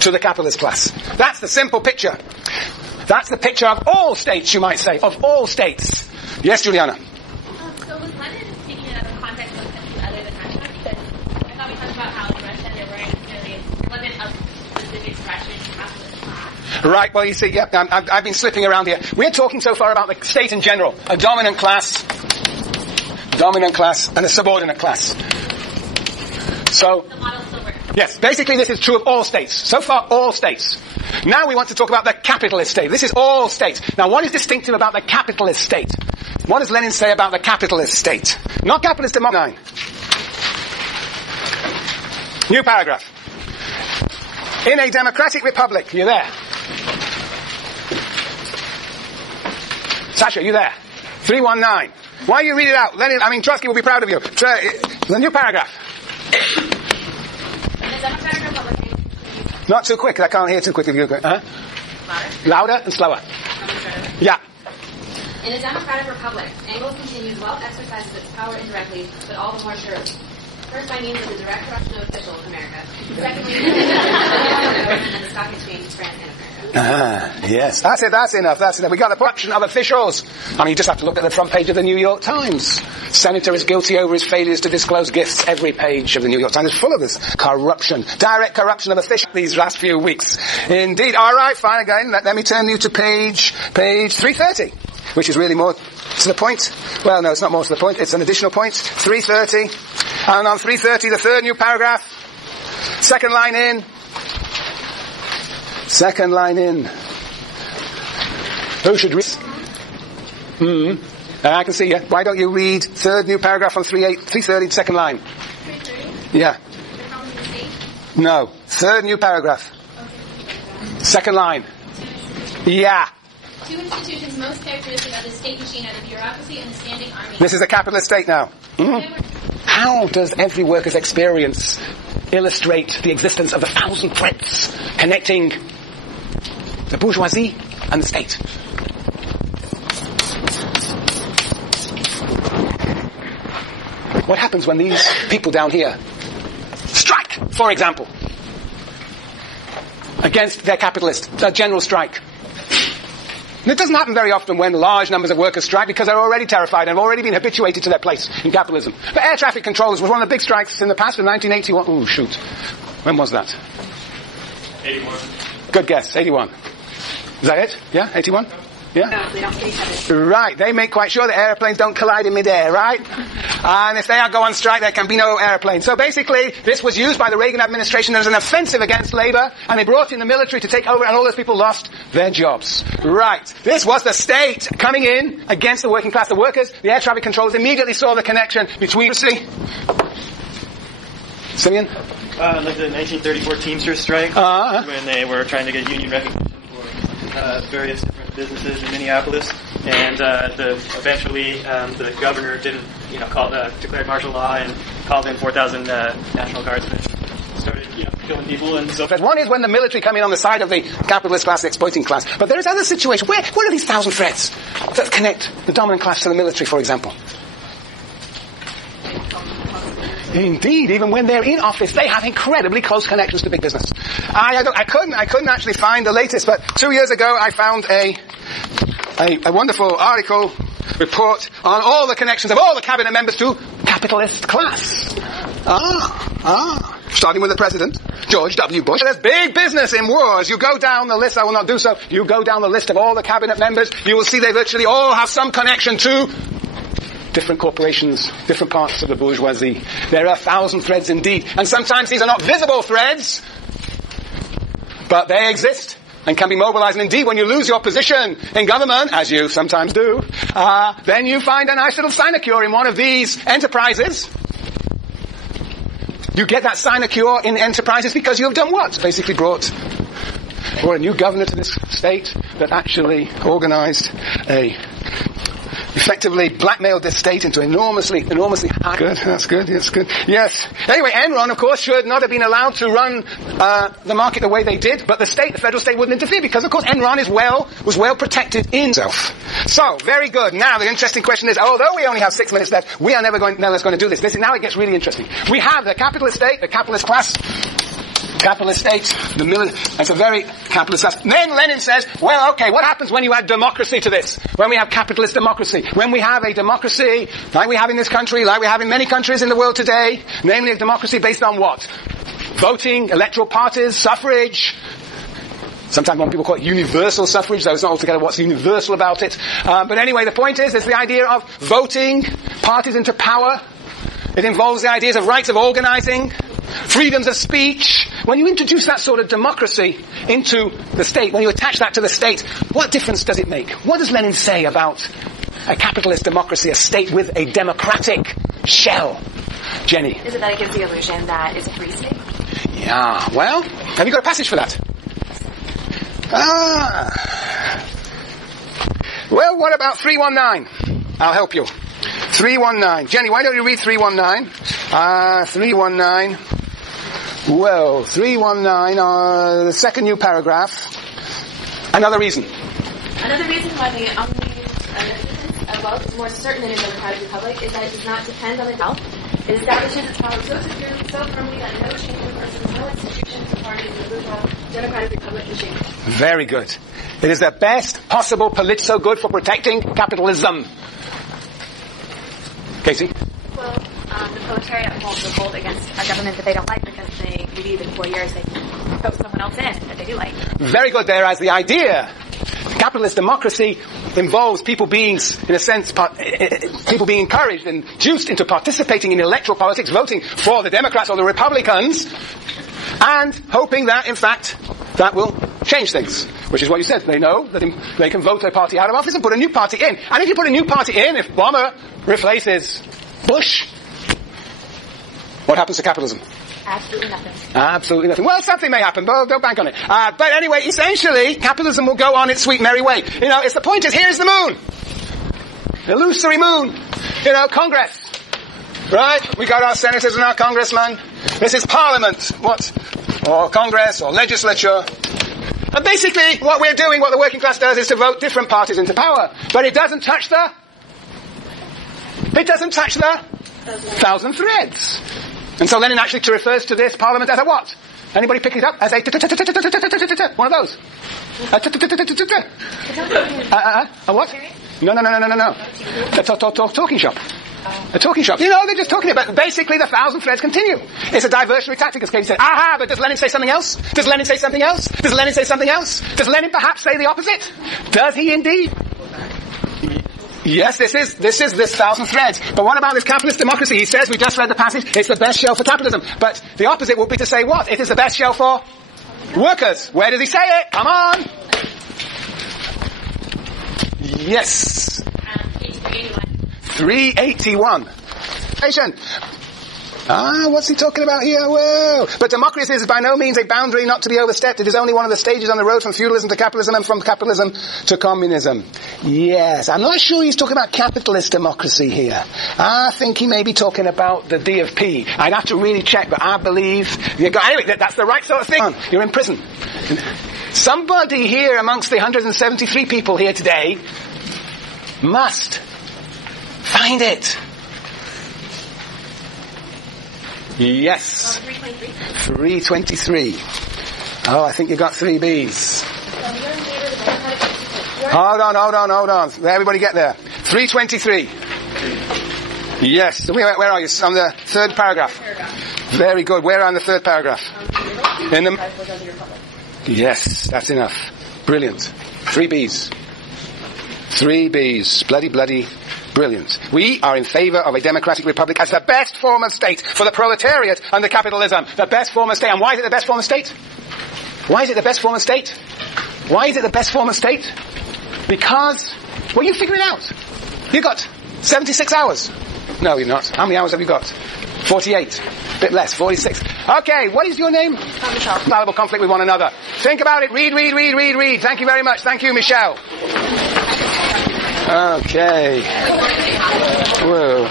to the capitalist class. That's the simple picture. That's the picture of all states, you might say, of all states. Yes, Juliana? So was Lenin speaking in other contexts of countries other than Russia? Because I thought we talked about how in Russia there wasn't a specific expression in capitalist class. Right, well, you see, yeah, I've been slipping around here. We're talking so far about the state in general. A dominant class, and a subordinate class. So, the model still works. Yes, basically this is true of all states. So far, all states. Now we want to talk about the capitalist state. This is all states. Now, what is distinctive about the capitalist state? What does Lenin say about the capitalist state? Not capitalist democracy. 9. New paragraph. In a democratic republic, you're there. Sasha, you there? 319. Why you read it out? Trotsky will be proud of you. The new paragraph. Not too quick. I can't hear too quick if you're going. Louder and slower. Yeah. In a democratic republic, Anglo continues well exercises its power indirectly, but all the more surely. First, by means of the direct corruption of officials in America. Secondly, by the government and the stock exchange in France and America. Yes. That's it. That's enough. We got the corruption of officials. You just have to look at the front page of the New York Times. Senator is guilty over his failures to disclose gifts. Every page of the New York Times is full of this corruption. Direct corruption of officials these last few weeks. Indeed. All right, fine again. Let me turn you to page 330, which is really more to the point. Well, no, it's not more to the point. It's an additional point. 330. And on 330, the third new paragraph. Second line in. Who should read? I can see you. Why don't you read third new paragraph on 330, second line? 330? Yeah. No. Third new paragraph. Second line. Yeah. Two institutions most characteristic of the state machine are the bureaucracy and the standing army. This is a capitalist state now. How does every worker's experience illustrate the existence of 1,000 threads connecting the bourgeoisie and the state? What happens when these people down here strike, for example, against their capitalist, a general strike? And it doesn't happen very often when large numbers of workers strike because they're already terrified and have already been habituated to their place in capitalism. But air traffic controllers was one of the big strikes in the past in 1981. Oh, shoot. When was that? 81. Good guess, 81. Is that it? Yeah, 81? Yeah? No, they don't get each other. Right, they make quite sure that airplanes don't collide in midair, right? And if they go on strike, there can be no airplanes. So basically, this was used by the Reagan administration as an offensive against labor, and they brought in the military to take over, and all those people lost their jobs. Right. This was the state coming in against the working class. The workers, the air traffic controllers immediately saw the connection between... Simeon? Like the 1934 Teamsters strike, when they were trying to get union recognition for various different businesses in Minneapolis, and eventually the governor didn't, declared martial law and called in 4,000 National Guardsmen, started, killing people, and so. One is when the military come in on the side of the capitalist class, the exploiting class, but there is other situations. Where are these 1,000 threads that connect the dominant class to the military, for example? Indeed, even when they're in office, they have incredibly close connections to big business. I couldn't actually find the latest, but 2 years ago I found a wonderful article, report on all the connections of all the cabinet members to capitalist class. Starting with the president, George W. Bush. There's big business in wars. You go down the list, I will not do so, you go down the list of all the cabinet members, you will see they virtually all have some connection to different corporations, different parts of the bourgeoisie. There are 1,000 threads indeed. And sometimes these are not visible threads, but they exist and can be mobilized. And indeed, when you lose your position in government, as you sometimes do, then you find a nice little sinecure in one of these enterprises. You get that sinecure in enterprises because you have done what? Basically brought a new governor to this state that actually organized effectively blackmailed this state into enormously high. Good, that's good, yes. Anyway, Enron, of course, should not have been allowed to run the market the way they did, but the federal state wouldn't interfere because, of course, Enron was well protected in itself. So, very good. Now, the interesting question is, although we only have 6 minutes left, we are never going to do this. Now it gets really interesting. We have the capitalist state, the capitalist class, Capitalist state, it's a very capitalist. Then Lenin says, well, okay, what happens when you add democracy to this? When we have capitalist democracy? When we have a democracy like we have in this country, like we have in many countries in the world today, namely a democracy based on what? Voting, electoral parties, suffrage. Sometimes when people call it universal suffrage, though it's not altogether what's universal about it. But anyway, the point is, it's the idea of voting parties into power. It involves the ideas of rights of organizing, freedoms of speech. When you introduce that sort of democracy into the state, when you attach that to the state, what difference does it make? What does Lenin say about a capitalist democracy, a state with a democratic shell? Jenny? Is it that it gives the illusion that it's a free state? Yeah, well, have you got a passage for that? Well, what about 319? I'll help you. 319. Jenny, why don't you read 319? 319. Well, 319, the second new paragraph. Another reason. Another reason why the omnipotence of wealth is more certain than in a democratic republic is that it does not depend on itself. It establishes its power so securely, so firmly that no change of person, no institution, party, the liberal democratic republic can shake it. Very good. It is the best possible so good for protecting capitalism. Casey? Well, the proletariat won't revolt against a government that they don't like because maybe in 4 years they vote someone else in that they do like. Very good there, as the idea. Capitalist democracy involves people being, in a sense, people being encouraged and juiced into participating in electoral politics, voting for the Democrats or the Republicans, and hoping that, in fact, that will change things. Which is what you said. They know that they can vote a party out of office and put a new party in. And if you put a new party in, if Bomber replaces Bush, what happens to capitalism? Absolutely nothing. Absolutely nothing. Well, something may happen, but don't bank on it. But anyway, essentially, capitalism will go on its sweet merry way. You know, the point is, here's the moon. Illusory moon. You know, Congress. Right? We got our senators and our congressmen. This is Parliament. What? Or Congress, or legislature. And basically, what we're doing, what the working class does, is to vote different parties into power. But it doesn't touch the thousand threads. And so Lenin actually refers to this Parliament as a what? Anybody pick it up? As a one of those. A what? No. A talking shop. A talking shop. You know, they're just talking about, basically the thousand threads continue. It's a diversionary tactic, as Katie said. Aha, but does Lenin say something else? Does Lenin say something else? Does Lenin say something else? Does Lenin perhaps say the opposite? Does he indeed? Yes, this is this thousand threads. But what about this capitalist democracy? He says, we just read the passage, it's the best shell for capitalism. But the opposite would be to say what? It is the best shell for workers. Where does he say it? Come on! Yes. 381. What's he talking about here? Whoa! But democracy is by no means a boundary not to be overstepped. It is only one of the stages on the road from feudalism to capitalism and from capitalism to communism. Yes, I'm not sure he's talking about capitalist democracy here. I think he may be talking about the D of P. I'd have to really check, but I believe... Anyway, that's the right sort of thing. You're in prison. Somebody here amongst the 173 people here today must find it. Yes. 323. Oh, I think you got 3 B's. Hold on. Everybody get there. 323. Yes. Where are you? On the third paragraph. Very good. Where on the third paragraph? In the... Yes, that's enough. Brilliant. 3 B's. 3 B's. Bloody brilliant. We are in favour of a democratic republic as the best form of state for the proletariat and the capitalism. The best form of state. And why is it the best form of state? Why is it the best form of state? Why is it the best form of state? Because, well, you figure it out. You got 76 hours. No, you're not. How many hours have you got? 48. A bit less, 46. Okay, what is your name? Michelle. Fallible conflict with one another. Think about it. Read. Thank you very much. Thank you, Michelle. Okay. Whoa.